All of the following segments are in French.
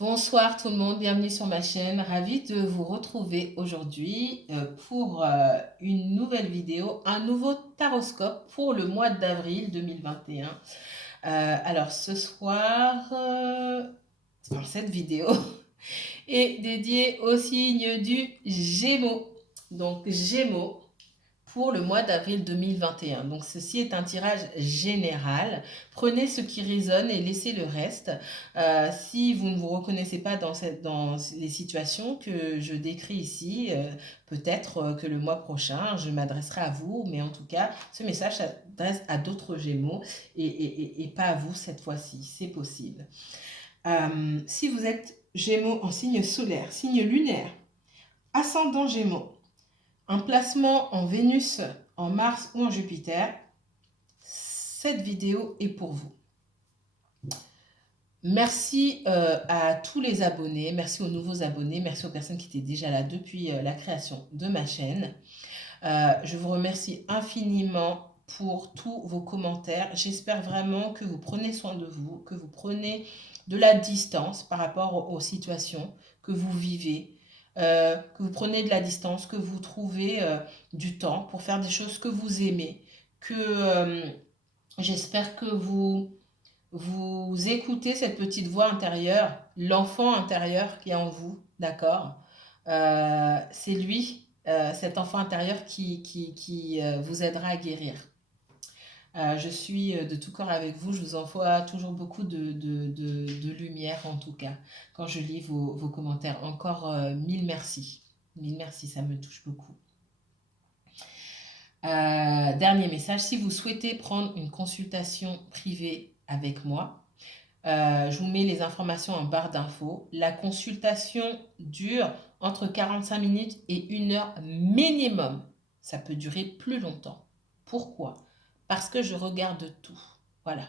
Bonsoir tout le monde, bienvenue sur ma chaîne. Ravie de vous retrouver aujourd'hui pour une nouvelle vidéo, un nouveau taroscope pour le mois d'avril 2021. Alors ce soir, cette vidéo est dédiée au signe du Gémeaux. Donc Gémeaux pour le mois d'avril 2021. Donc ceci est un tirage général. Prenez ce qui résonne et laissez le reste. Si vous ne vous reconnaissez pas dans les situations que je décris ici, peut-être que le mois prochain, je m'adresserai à vous, mais en tout cas, ce message s'adresse à d'autres Gémeaux et pas à vous cette fois-ci. C'est possible. Si vous êtes Gémeaux en signe solaire, signe lunaire, ascendant Gémeaux, un placement en Vénus, en Mars ou en Jupiter, cette vidéo est pour vous. Merci à tous les abonnés, merci aux nouveaux abonnés, merci aux personnes qui étaient déjà là depuis la création de ma chaîne. Je vous remercie infiniment pour tous vos commentaires. J'espère vraiment que vous prenez soin de vous, que vous prenez de la distance par rapport aux situations que vous vivez, que vous prenez de la distance, que vous trouvez du temps pour faire des choses que vous aimez, que j'espère que vous écoutez cette petite voix intérieure, l'enfant intérieur qui est en vous, d'accord? C'est lui, cet enfant intérieur qui vous aidera à guérir. Je suis de tout cœur avec vous, je vous envoie toujours beaucoup de lumière en tout cas, quand je lis vos commentaires. Encore mille merci. Mille merci, ça me touche beaucoup. Dernier message, si vous souhaitez prendre une consultation privée avec moi, je vous mets les informations en barre d'infos. La consultation dure entre 45 minutes et 1 heure minimum. Ça peut durer plus longtemps. Pourquoi? Parce que je regarde tout. Voilà.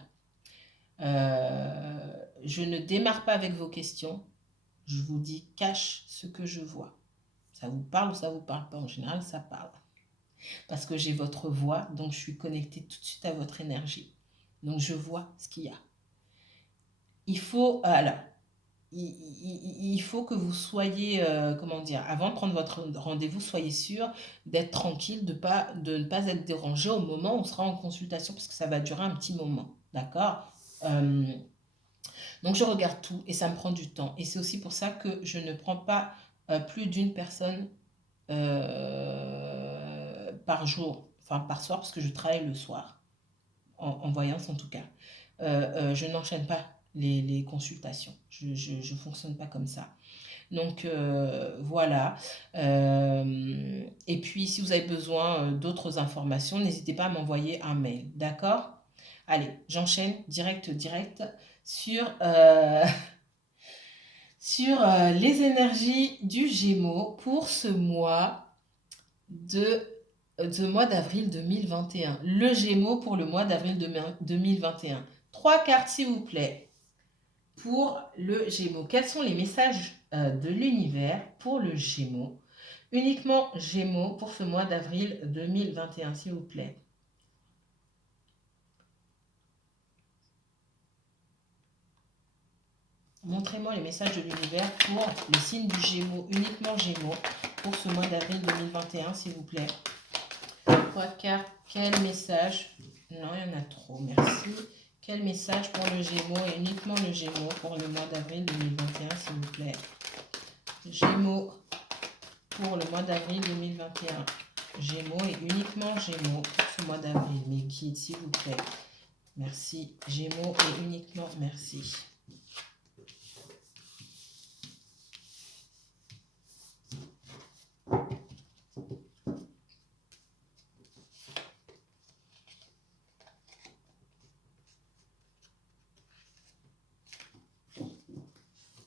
Je ne démarre pas avec vos questions. Je vous dis cache ce que je vois. Ça vous parle ou ça vous parle pas? En général, ça parle. Parce que j'ai votre voix, donc je suis connectée tout de suite à votre énergie. Donc je vois ce qu'il y a. Il faut, il faut que vous soyez, comment dire, avant de prendre votre rendez-vous, soyez sûr d'être tranquille, de ne pas être dérangé au moment où on sera en consultation, parce que ça va durer un petit moment, d'accord? Donc je regarde tout et ça me prend du temps. Et c'est aussi pour ça que je ne prends pas plus d'une personne par jour, enfin par soir, parce que je travaille le soir, en voyance en tout cas. Je n'enchaîne pas les consultations. Je fonctionne pas comme ça. Donc voilà. Et puis si vous avez besoin d'autres informations, n'hésitez pas à m'envoyer un mail. D'accord? Allez, j'enchaîne direct sur, sur les énergies du Gémeaux pour ce mois mois d'avril 2021. Le Gémeaux pour le mois d'avril 2021. 3 cartes s'il vous plaît pour le Gémeaux. Quels sont les messages de l'univers pour le Gémeaux? Uniquement Gémeaux pour ce mois d'avril 2021 s'il vous plaît. Montrez-moi les messages de l'univers pour le signe du Gémeaux, uniquement Gémeaux, pour ce mois d'avril 2021, s'il vous plaît. 3 cartes, quel message? Non, il y en a trop, merci. Quel message pour le Gémeaux et uniquement le Gémeaux pour le mois d'avril 2021, s'il vous plaît? Gémeaux pour le mois d'avril 2021. Gémeaux et uniquement Gémeaux pour ce mois d'avril. Mes guides, s'il vous plaît. Merci. Gémeaux et uniquement merci.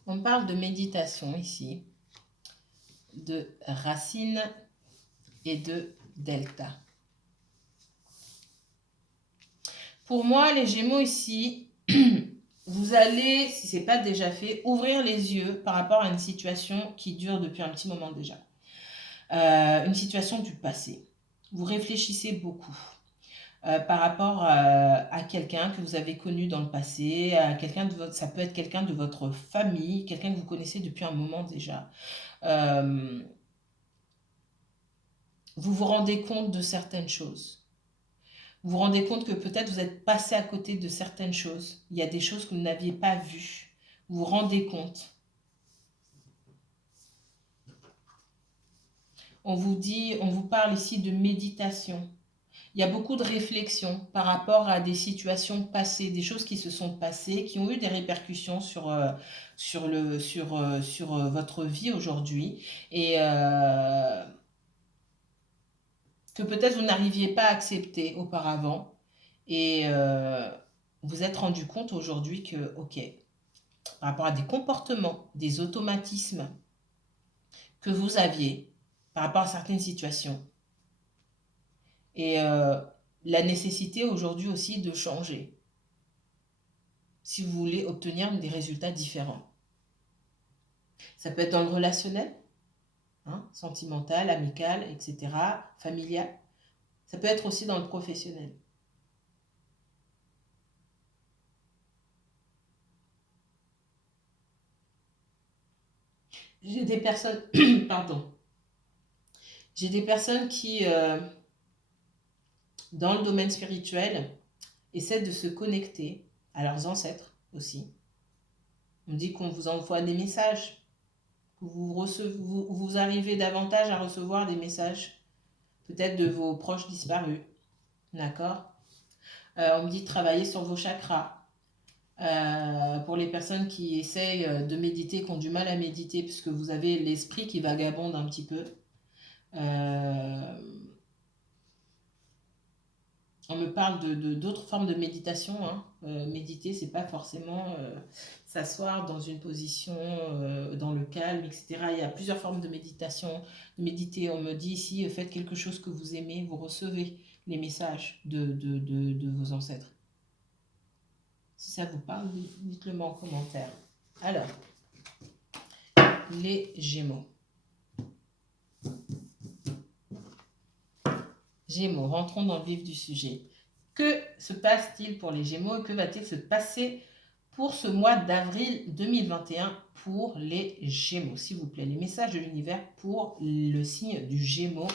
On parle de méditation ici, de racine et de delta. Pour moi, les Gémeaux ici, vous allez, si ce n'est pas déjà fait, ouvrir les yeux par rapport à une situation qui dure depuis un petit moment déjà. Une situation du passé. Vous réfléchissez beaucoup. par rapport à quelqu'un que vous avez connu dans le passé, à quelqu'un de votre, ça peut être quelqu'un de votre famille, quelqu'un que vous connaissez depuis un moment déjà. Euh, vous vous rendez compte de certaines choses. Vous vous rendez compte que peut-être vous êtes passé à côté de certaines choses. Il y a des choses que vous n'aviez pas vues. Vous vous rendez compte. On vous dit, on vous parle ici de méditation. Il y a beaucoup de réflexions par rapport à des situations passées, des choses qui se sont passées, qui ont eu des répercussions sur votre vie aujourd'hui et que peut-être vous n'arriviez pas à accepter auparavant et vous êtes rendu compte aujourd'hui que, ok, par rapport à des comportements, des automatismes que vous aviez par rapport à certaines situations, et la nécessité aujourd'hui aussi de changer si vous voulez obtenir des résultats différents. Ça peut être dans le relationnel, hein, sentimental, amical, etc., familial. Ça peut être aussi dans le professionnel. J'ai des personnes, pardon, j'ai des personnes qui, dans le domaine spirituel, essaient de se connecter à leurs ancêtres aussi. On dit qu'on vous envoie des messages, que vous arrivez davantage à recevoir des messages, peut-être de vos proches disparus, d'accord. On me dit de travailler sur vos chakras. Pour les personnes qui essayent de méditer, qui ont du mal à méditer, puisque vous avez l'esprit qui vagabonde un petit peu. On me parle d'autres formes de méditation. Hein. Méditer, c'est pas forcément s'asseoir dans une position dans le calme, etc. Il y a plusieurs formes de méditation. De méditer, on me dit ici, faites quelque chose que vous aimez, vous recevez les messages de vos ancêtres. Si ça vous parle, dites-le moi en commentaire. Alors, les Gémeaux. Gémeaux, rentrons dans le vif du sujet. Que se passe-t-il pour les Gémeaux et que va-t-il se passer pour ce mois d'avril 2021 pour les Gémeaux? S'il vous plaît, les messages de l'univers pour le signe du Gémeaux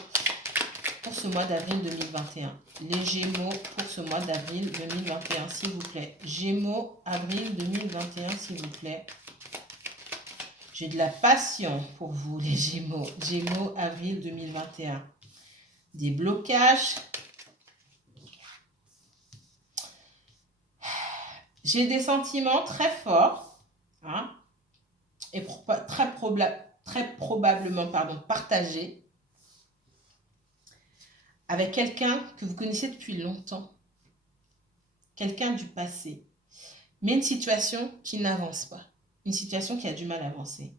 pour ce mois d'avril 2021. Les Gémeaux pour ce mois d'avril 2021, s'il vous plaît. Gémeaux, avril 2021, s'il vous plaît. J'ai de la passion pour vous, les Gémeaux. Gémeaux, avril 2021. Des blocages. J'ai des sentiments très forts, hein, et très probablement partagés avec quelqu'un que vous connaissez depuis longtemps, quelqu'un du passé, mais une situation qui n'avance pas, une situation qui a du mal à avancer.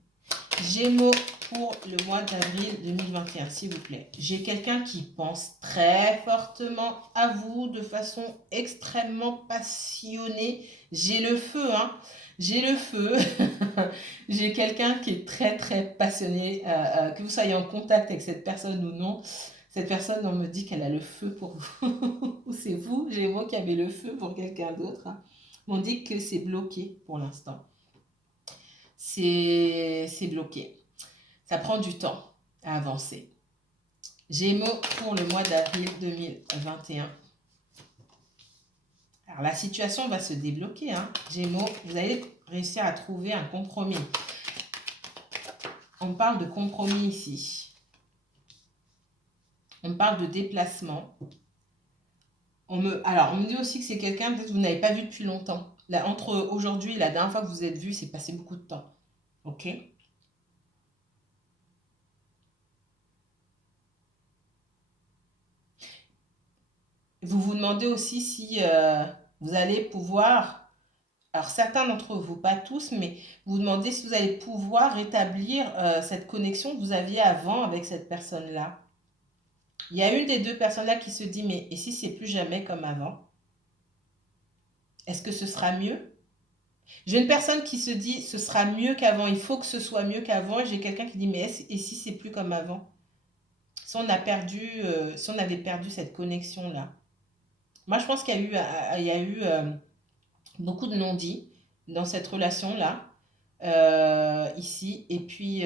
Gémeaux pour le mois d'avril 2021, s'il vous plaît. J'ai quelqu'un qui pense très fortement à vous de façon extrêmement passionnée. J'ai le feu, hein. J'ai le feu. J'ai quelqu'un qui est très, très passionné. Que vous soyez en contact avec cette personne ou non, cette personne, on me dit qu'elle a le feu pour vous. C'est vous, Gémeaux, qui avez le feu pour quelqu'un d'autre. Hein. On dit que c'est bloqué pour l'instant. C'est bloqué. Ça prend du temps à avancer. Gémeaux pour le mois d'avril 2021. Alors, la situation va se débloquer. Hein. Gémeaux, vous allez réussir à trouver un compromis. On parle de compromis ici. On parle de déplacement. Alors, on me dit aussi que c'est quelqu'un que vous n'avez pas vu depuis longtemps. Là, entre aujourd'hui et la dernière fois que vous vous êtes vu, c'est passé beaucoup de temps. Ok? Vous vous demandez aussi si vous allez pouvoir, alors certains d'entre vous, pas tous, mais vous vous demandez si vous allez pouvoir rétablir cette connexion que vous aviez avant avec cette personne-là. Il y a une des deux personnes-là qui se dit, mais et si c'est plus jamais comme avant? Est-ce que ce sera mieux? J'ai une personne qui se dit, ce sera mieux qu'avant, il faut que ce soit mieux qu'avant. Et j'ai quelqu'un qui dit, mais et si c'est plus comme avant? Si on avait perdu cette connexion-là. Moi, je pense qu'il y a eu, beaucoup de non-dits dans cette relation-là, ici, et puis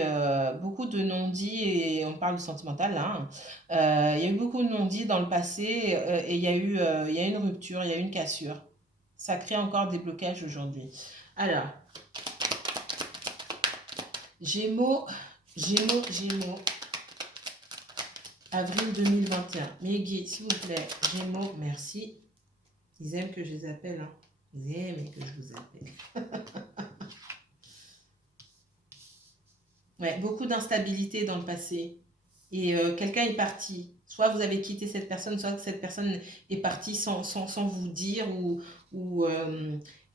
beaucoup de non-dits, et on parle du sentimental là, hein. Il y a eu beaucoup de non-dits dans le passé, et il y a eu une rupture, il y a eu une cassure. Ça crée encore des blocages aujourd'hui. Alors, Gémeaux, Gémeaux, avril 2021. Mes guides, s'il vous plaît, Gémeaux, merci. Ils aiment que je les appelle, hein. Ils aiment que je vous appelle. Ouais, beaucoup d'instabilité dans le passé. Et quelqu'un est parti. Soit vous avez quitté cette personne, soit cette personne est partie sans vous dire. Ou,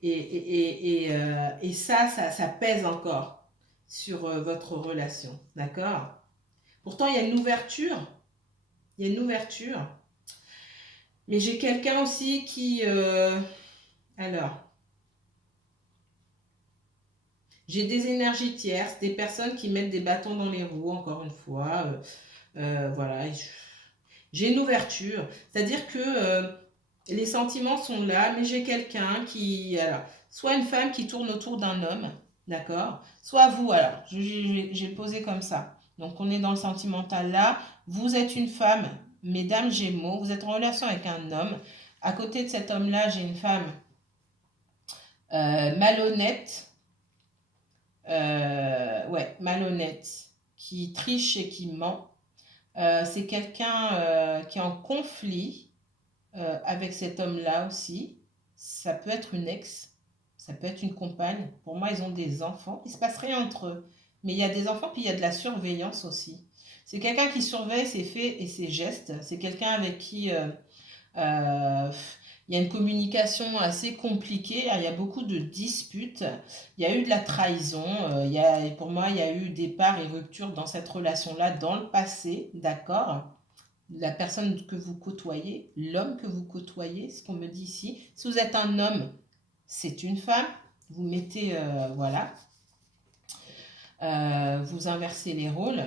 et ça pèse encore sur votre relation. D'accord? Pourtant, il y a une ouverture. Il y a une ouverture. Mais j'ai quelqu'un aussi qui... alors, j'ai des énergies tierces, des personnes qui mettent des bâtons dans les roues, encore une fois. Voilà. J'ai une ouverture. C'est-à-dire que les sentiments sont là, mais j'ai quelqu'un qui... Alors, soit une femme qui tourne autour d'un homme, d'accord? Soit vous, alors, j'ai posé comme ça. Donc, on est dans le sentimental là. Vous êtes une femme, mesdames Gémeaux, vous êtes en relation avec un homme. À côté de cet homme-là, j'ai une femme malhonnête, ouais, malhonnête, qui triche et qui ment. C'est quelqu'un qui est en conflit avec cet homme-là aussi. Ça peut être une ex, ça peut être une compagne. Pour moi, ils ont des enfants. Il ne se passe rien entre eux. Mais il y a des enfants, puis il y a de la surveillance aussi. C'est quelqu'un qui surveille ses faits et ses gestes. C'est quelqu'un avec qui euh, il y a une communication assez compliquée, il y a beaucoup de disputes, il y a eu de la trahison, pour moi, il y a eu départ et rupture dans cette relation-là dans le passé, d'accord? La personne que vous côtoyez, l'homme que vous côtoyez, ce qu'on me dit ici. Si vous êtes un homme, c'est une femme, vous mettez, voilà, vous inversez les rôles.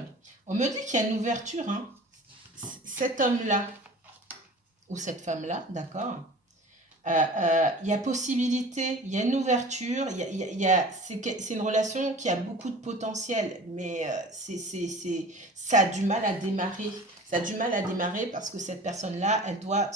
On me dit qu'il y a une ouverture, hein. Cet homme-là, ou cette femme-là, d'accord? Il y a possibilité, il y a une ouverture, c'est une relation qui a beaucoup de potentiel, mais ça a du mal à démarrer. Ça a du mal à démarrer parce que cette personne-là, elle doit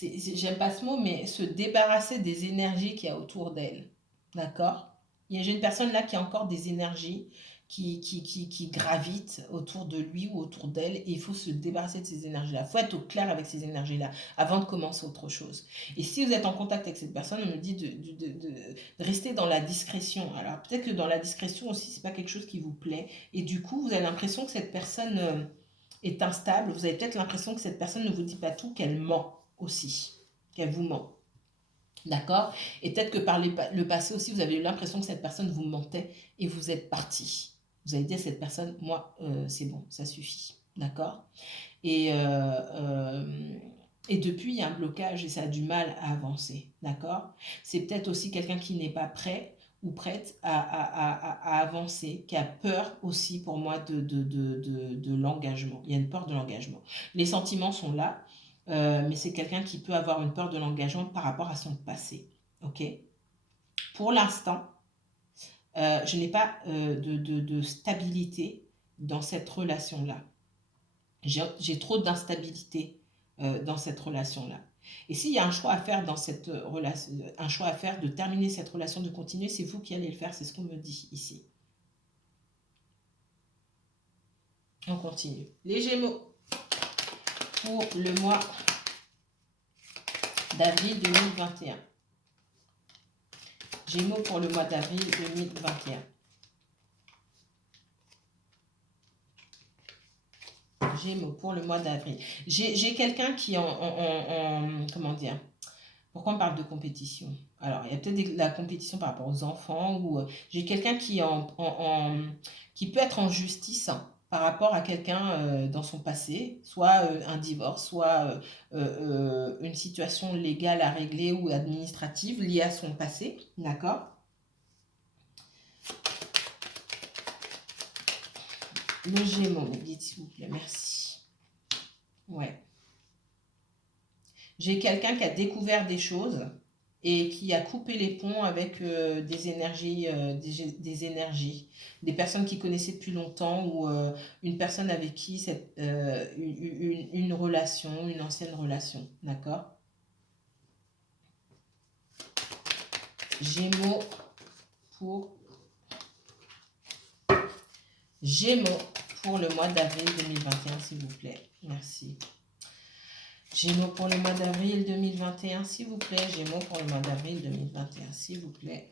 j'aime pas ce mot, mais se débarrasser des énergies qu'il y a autour d'elle. D'accord? J'ai une personne là qui a encore des énergies qui gravitent autour de lui ou autour d'elle, et il faut se débarrasser de ces énergies-là. Il faut être au clair avec ces énergies-là avant de commencer autre chose. Et si vous êtes en contact avec cette personne, on me dit de rester dans la discrétion. Alors peut-être que dans la discrétion aussi, c'est pas quelque chose qui vous plaît, et du coup, vous avez l'impression que cette personne est instable. Vous avez peut-être l'impression que cette personne ne vous dit pas tout, qu'elle ment aussi, qu'elle vous ment. D'accord? Et peut-être que par le passé aussi, vous avez eu l'impression que cette personne vous mentait et vous êtes parti. Vous avez dit à cette personne, moi, c'est bon, ça suffit. D'accord? Et, et depuis, il y a un blocage et ça a du mal à avancer. D'accord? C'est peut-être aussi quelqu'un qui n'est pas prêt ou prête à avancer, qui a peur aussi pour moi de l'engagement. Il y a une peur de l'engagement. Les sentiments sont là, mais c'est quelqu'un qui peut avoir une peur de l'engagement par rapport à son passé. Ok? Pour l'instant, je n'ai pas de stabilité dans cette relation-là. J'ai trop d'instabilité dans cette relation-là. Et s'il y a un choix à faire dans cette relation, un choix à faire de terminer cette relation, de continuer, c'est vous qui allez le faire, c'est ce qu'on me dit ici. On continue. Les Gémeaux, pour le mois d'avril 2021. Gémeaux pour le mois d'avril 2021. Gémeaux pour le mois d'avril. J'ai quelqu'un qui comment dire, pourquoi on parle de compétition? Alors, il y a peut-être la compétition par rapport aux enfants, ou j'ai quelqu'un qui peut être en justice, hein, par rapport à quelqu'un dans son passé, soit un divorce, soit une situation légale à régler ou administrative liée à son passé, d'accord? Le Gémeaux, me dites s'il vous plaît, merci. Ouais. J'ai quelqu'un qui a découvert des choses et qui a coupé les ponts avec des énergies, des énergies, des personnes qui connaissaient depuis longtemps ou une personne avec qui une relation, une ancienne relation, d'accord? Gémeaux pour Gémeaux pour le mois d'avril 2021, s'il vous plaît. Merci. Gémeaux pour le mois d'avril 2021, s'il vous plaît. Gémeaux pour le mois d'avril 2021, s'il vous plaît.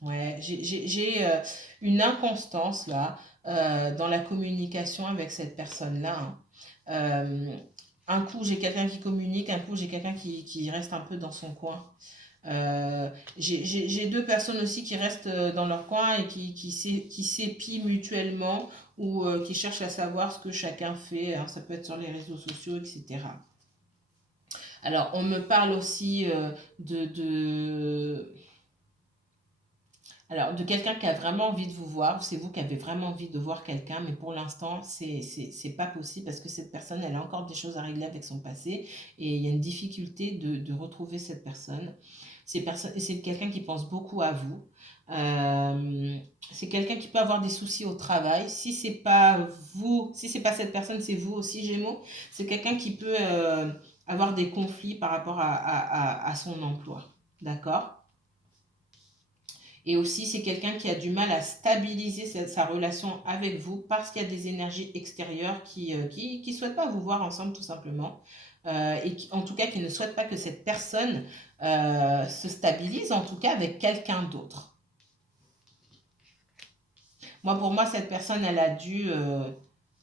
Ouais, j'ai une inconstance là dans la communication avec cette personne-là. Hein. Un coup, j'ai quelqu'un qui communique, un coup, j'ai quelqu'un qui reste un peu dans son coin. J'ai deux personnes aussi qui restent dans leur coin et qui s'épient mutuellement ou qui cherchent à savoir ce que chacun fait. Hein, ça peut être sur les réseaux sociaux, etc. Alors, on me parle aussi alors, de quelqu'un qui a vraiment envie de vous voir. C'est vous qui avez vraiment envie de voir quelqu'un, mais pour l'instant, c'est pas possible parce que cette personne, elle a encore des choses à régler avec son passé et il y a une difficulté de retrouver cette personne. C'est quelqu'un qui pense beaucoup à vous. C'est quelqu'un qui peut avoir des soucis au travail. Si c'est pas vous, si c'est pas cette personne, c'est vous aussi, Gémeaux. C'est quelqu'un qui peut avoir des conflits par rapport à son emploi. D'accord? Et aussi, c'est quelqu'un qui a du mal à stabiliser sa relation avec vous parce qu'il y a des énergies extérieures qui souhaitent pas vous voir ensemble tout simplement. En tout cas, qui ne souhaitent pas que cette personne se stabilise, en tout cas avec quelqu'un d'autre. Pour moi, cette personne, elle a dû...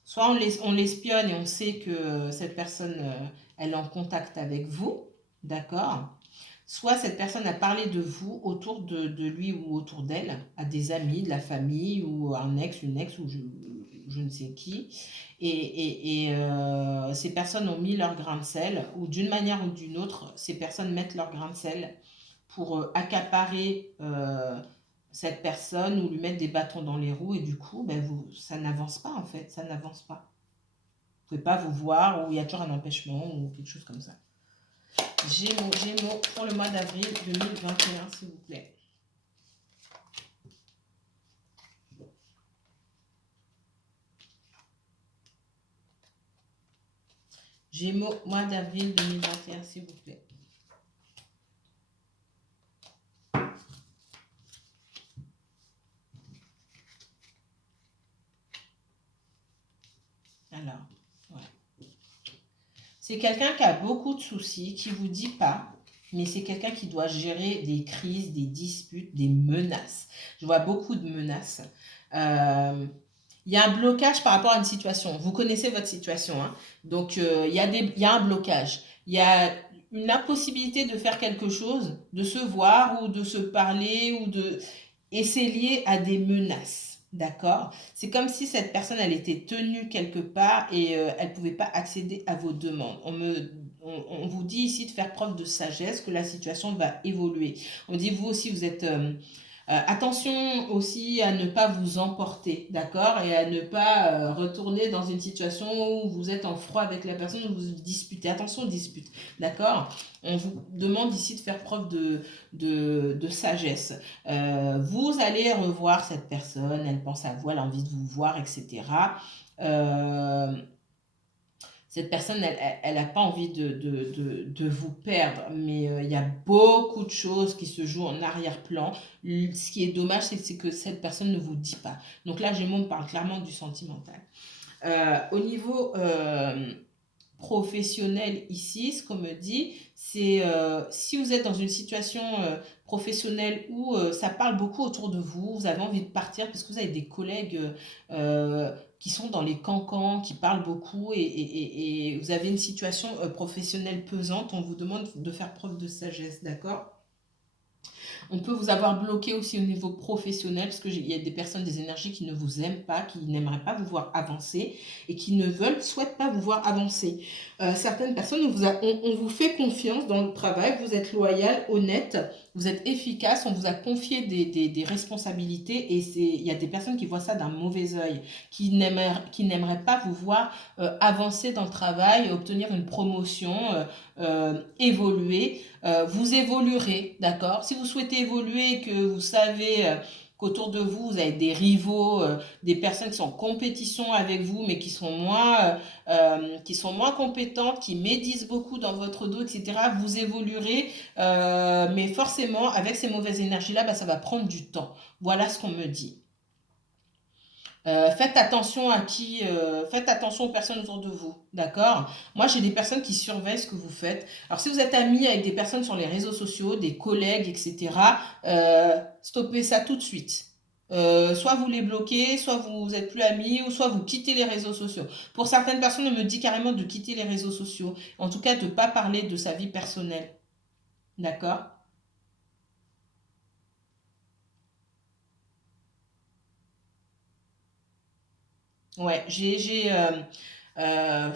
soit on l'espionne et on sait que cette personne, elle est en contact avec vous, d'accord? Soit cette personne a parlé de vous autour de lui ou autour d'elle, à des amis, de la famille, ou un ex, une ex, ou je ne sais qui. Ces personnes ont mis leur grain de sel, ou d'une manière ou d'une autre, ces personnes mettent leur grain de sel pour accaparer cette personne ou lui mettre des bâtons dans les roues, et du coup, ben ça n'avance pas en fait, ça n'avance pas. Vous ne pouvez pas vous voir, ou il y a toujours un empêchement, ou quelque chose comme ça. Gémeaux pour le mois d'avril 2021, s'il vous plaît. Gémeaux, mois d'avril 2021, s'il vous plaît. Alors, ouais. C'est quelqu'un qui a beaucoup de soucis, qui ne vous dit pas, mais c'est quelqu'un qui doit gérer des crises, des disputes, des menaces. Je vois beaucoup de menaces. Il y a un blocage par rapport à une situation. Vous connaissez votre situation. Hein? Donc, il y a un blocage. Il y a une impossibilité de faire quelque chose, de se voir ou de se parler et c'est lié à des menaces. D'accord? C'est comme si cette personne, elle était tenue quelque part et elle ne pouvait pas accéder à vos demandes. On vous dit ici de faire preuve de sagesse, que la situation va évoluer. On dit, vous aussi, vous êtes... attention aussi à ne pas vous emporter, d'accord? Et à ne pas retourner dans une situation où vous êtes en froid avec la personne, où vous vous disputez. Attention aux disputes, d'accord? On vous demande ici de faire preuve de sagesse. Vous allez revoir cette personne, elle pense à vous, elle a envie de vous voir, etc. Cette personne, elle n'a pas envie de vous perdre, mais il y a beaucoup de choses qui se jouent en arrière-plan. Ce qui est dommage, c'est que cette personne ne vous dit pas. Donc là, Gémeaux me parle clairement du sentimental. Au niveau professionnel ici, ce qu'on me dit, c'est si vous êtes dans une situation professionnelle où ça parle beaucoup autour de vous, vous avez envie de partir parce que vous avez des collègues qui sont dans les cancans, qui parlent beaucoup et vous avez une situation professionnelle pesante, on vous demande de faire preuve de sagesse, d'accord? On peut vous avoir bloqué aussi au niveau professionnel, parce qu'il y a des personnes, des énergies qui ne vous aiment pas, qui n'aimeraient pas vous voir avancer et qui ne souhaitent pas vous voir avancer. Certaines personnes, on vous fait confiance dans le travail, vous êtes loyal, honnête, vous êtes efficace, on vous a confié des responsabilités et il y a des personnes qui voient ça d'un mauvais œil, qui n'aimeraient pas vous voir avancer dans le travail, obtenir une promotion, évoluer. Vous évoluerez, d'accord? Si vous souhaitez évoluer et que vous savez qu'autour de vous, vous avez des rivaux, des personnes qui sont en compétition avec vous, mais qui sont moins compétentes, qui médisent beaucoup dans votre dos, etc., vous évoluerez, mais forcément, avec ces mauvaises énergies-là, bah, ça va prendre du temps. Voilà ce qu'on me dit. Faites attention faites attention aux personnes autour de vous, d'accord? Moi, j'ai des personnes qui surveillent ce que vous faites. Alors, si vous êtes ami avec des personnes sur les réseaux sociaux, des collègues, etc., stoppez ça tout de suite. Soit vous les bloquez, soit vous n'êtes plus amis, ou soit vous quittez les réseaux sociaux. Pour certaines personnes, on me dit carrément de quitter les réseaux sociaux. En tout cas, de ne pas parler de sa vie personnelle, d'accord? Ouais, euh,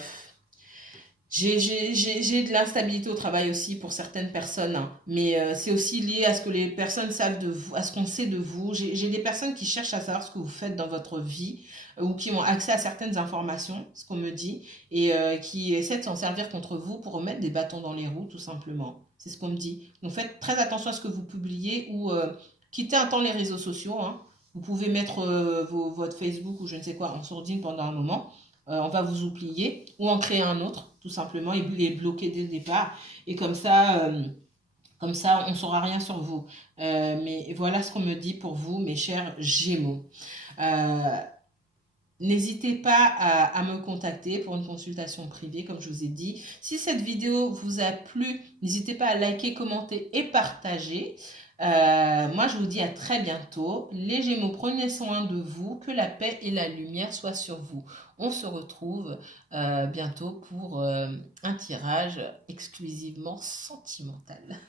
j'ai de l'instabilité au travail aussi pour certaines personnes, hein. Mais c'est aussi lié à ce que les personnes savent de vous, à ce qu'on sait de vous. J'ai des personnes qui cherchent à savoir ce que vous faites dans votre vie ou qui ont accès à certaines informations, ce qu'on me dit, et qui essaient de s'en servir contre vous pour remettre des bâtons dans les roues, tout simplement. C'est ce qu'on me dit. Donc faites très attention à ce que vous publiez ou quittez un temps les réseaux sociaux, hein. Vous pouvez mettre votre Facebook ou je ne sais quoi en sourdine pendant un moment. On va vous oublier ou en créer un autre, tout simplement, et les bloquer dès le départ. Et comme ça on ne saura rien sur vous. Mais voilà ce qu'on me dit pour vous, mes chers Gémeaux. Euh, N'hésitez pas à me contacter pour une consultation privée, comme je vous ai dit. Si cette vidéo vous a plu, n'hésitez pas à liker, commenter et partager. Moi, je vous dis à très bientôt. Les Gémeaux, prenez soin de vous, que la paix et la lumière soient sur vous. On se retrouve bientôt pour un tirage exclusivement sentimental.